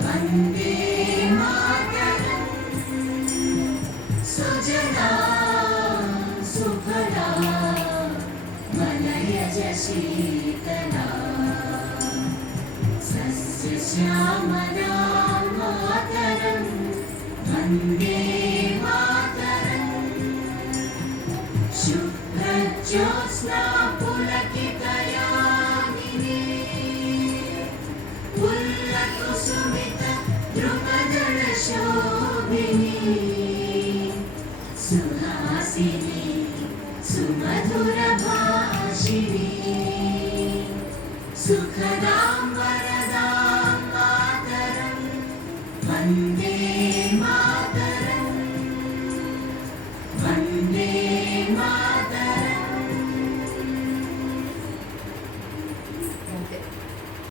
वन्दे मातरम् सुजला सुफला मलयज शीतला सस्यश्यामला मातरम् वन्दे मातरम् शुभ्रज्योत्स्ना पुलकितयामिनी पुल्लकुसुमित द्रुमदलशोभिनी सुहासिनी सुमधुरभाषिणी सुखदां वरदां मातरं वन्दे